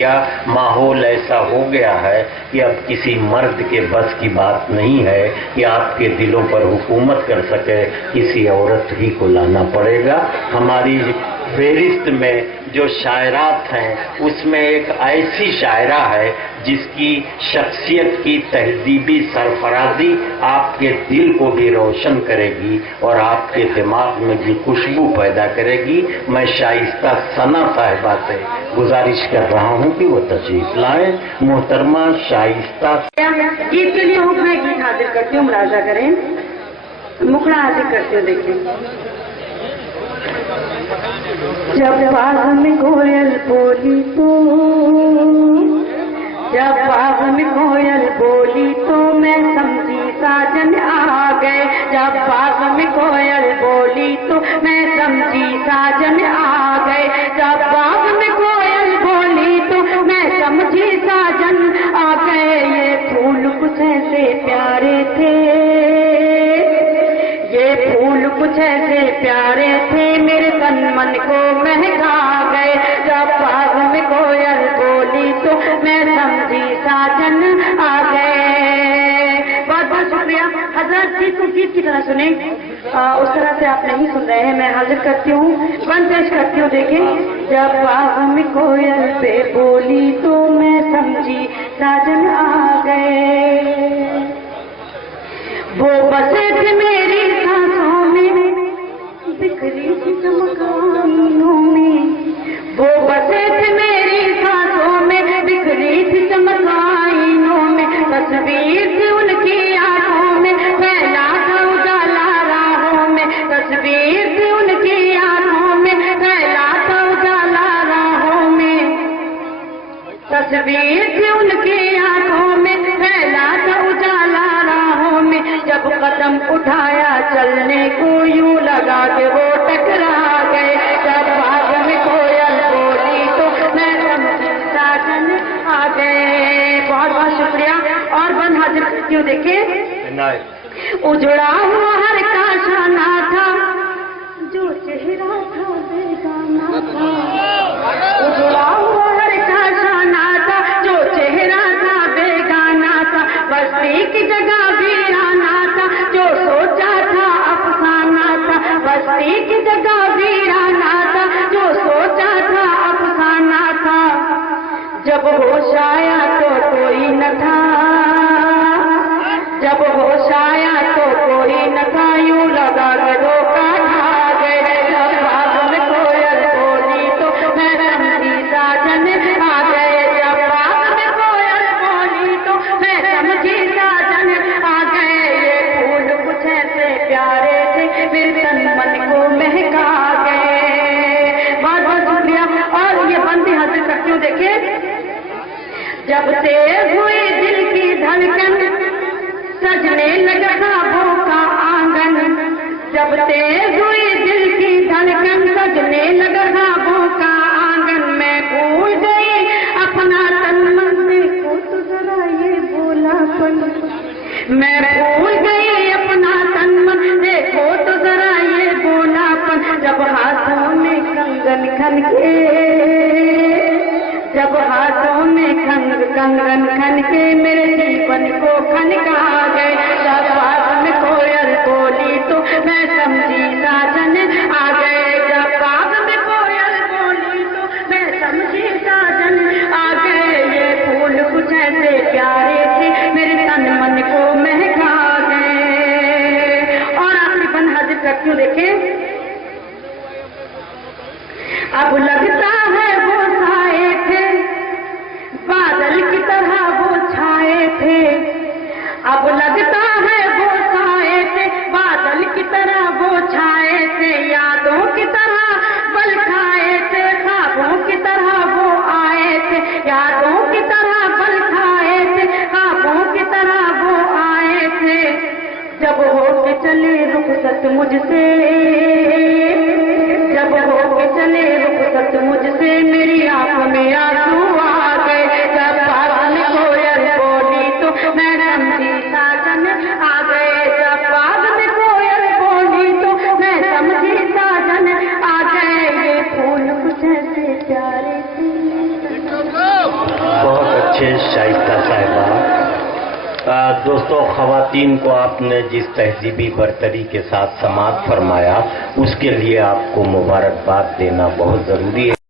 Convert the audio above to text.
क्या माहौल ऐसा हो गया है कि अब किसी मर्द के बस की बात नहीं है कि आपके दिलों पर हुकूमत कर सके, किसी औरत ही को लाना पड़ेगा। हमारी फेरिस्त में जो शायरात हैं उसमें एक ऐसी शायरा है जिसकी शख्सियत की तहजीबी सरफराजी आपके दिल को भी रोशन करेगी और आपके दिमाग में भी खुशबू पैदा करेगी। मैं शाइस्ता सना साहिबा से गुजारिश कर रहा हूं कि वो तशरीफ लाए। मोहतरमा शाइस्ता गीत के लिए मैं गीत हाजिर करती हूँ, मुलाजा करें। मुखड़ा हाजिर करती हूँ, देखिए। जब बाग में कोयल बोली तो, जब बाग में कोयल बोली तो मैं समझी साजन आ गए। जब बाग में कोयल बोली तो मैं समझी साजन आ गए। जब बाग में कोयल बोली तो मैं समझी साजन आ गए। ये फूल कुछ ऐसे प्यारे थे, ये फूल कुछ ऐसे प्यारे थे, मेरे तन मन को महका गए। जब बाग में कोयल बोली तो मैं समझी साजन आ गए। बहुत बहुत शुक्रिया हजरत जी को गीत की तरह सुने, उस तरह से आप नहीं सुन रहे हैं। मैं हाजिर करती हूँ, वन पेश करती हूँ, देखें। जब बाग में कोयल पे बोली तो मैं समझी साजन आ गए। वो बसे थे मेरी सांसों में, बिखरी थी चमकाइयों में। वो बसे थे मेरी सांसों में, बिखरी थी चमकाइयों में। तस्वीर थी उनकी आंखों में, फैला था उजाला राहों में। तस्वीर थी उनकी आंखों में, फैला था उजाला राहों में। तस्वीर थी उनकी आंखों में, फैला था उजाला राहों में। जब कदम उठाया चलने को यूं लगा के वो टकरा गए। जब बाग में कोयल बोली तो मैं समझी साजन आ गए। बहुत बहुत शुक्रिया। और बन हाजिर करती हूँ, देखिए। उजड़ा हुआ हर का शाना था, जो चेहरा था बेगाना था। उजड़ा हुआ हर का शाना था, जो चेहरा था बेगाना था। बस्ती की जगह वीराना था, जो सोचा था अफसाना था। बस्ती की जगह वीराना था, जो सोचा था अफसाना था। जब होश आया तो कोई न था, जब होश आया तो कोई न था, यूं लगा के रोका खा गए। जब बाग में कोयल बोली तो मैं समझी साजन आ गए। जब बाग में कोयल बोली तो मैं समझी साजन आ गए। ये फूल कुछ ऐसे प्यारे थे, मेरे तन मन को महका गए। बहुत बहुत शुक्रिया। और ये बंदी हाजिर करती हूँ, देखिए। जब तेज हुई दिल की धड़कन, सजने लगा ख्वाबों का आंगन। जब तेज हुई दिल की धड़कन, सजने लगा ख्वाबों का आंगन। मैं भूल गई अपना तन मन, देखो तो जरा ये बोलापन। मैं भूल गई अपना तन मन, देखो तो जरा ये बोलापन। जब हाथों में कंगन खन के, जब हाथों में कंगन खन के मेरे जीवन को खनका गए। जब बाग में कोयल बोली तो मैं समझी साजन आ गए। जब बाग में कोयल बोली तो मैं समझी साजन आ गए। ये फूल कुछ ऐसे प्यारे थे, मेरे तन मन को महका गए। और आखिरी बन हाजिर करती हूँ, देखें। अब लगता है वो साए थे, बादल की तरह वो छाए थे। अब लगता है वो साए थे, बादल की तरह वो छाए थे। यादों की तरह बल खाए थे, ख्वाबों की तरह वो आए थे। यादों की तरह बल खाए थे, ख्वाबों की तरह वो आए थे। जब होके चले रुखसत मुझसे, जब होके चले रुखसत मुझसे, मेरी आंख में आंसू आ गए। जब बाग में कोयल बोली तो मैं समझी साजन आ गए। जब बाग में कोयल बोली तो मैं समझी साजन आ गए। ये फूल कुछ ऐसे प्यारे थे, मिसेस शाइस्ता साहिबा। दोस्तों, ख़वातीन को आपने जिस तहजीबी बरतरी के साथ समाअत फरमाया, उसके लिए आपको मुबारकबाद देना बहुत ज़रूरी है।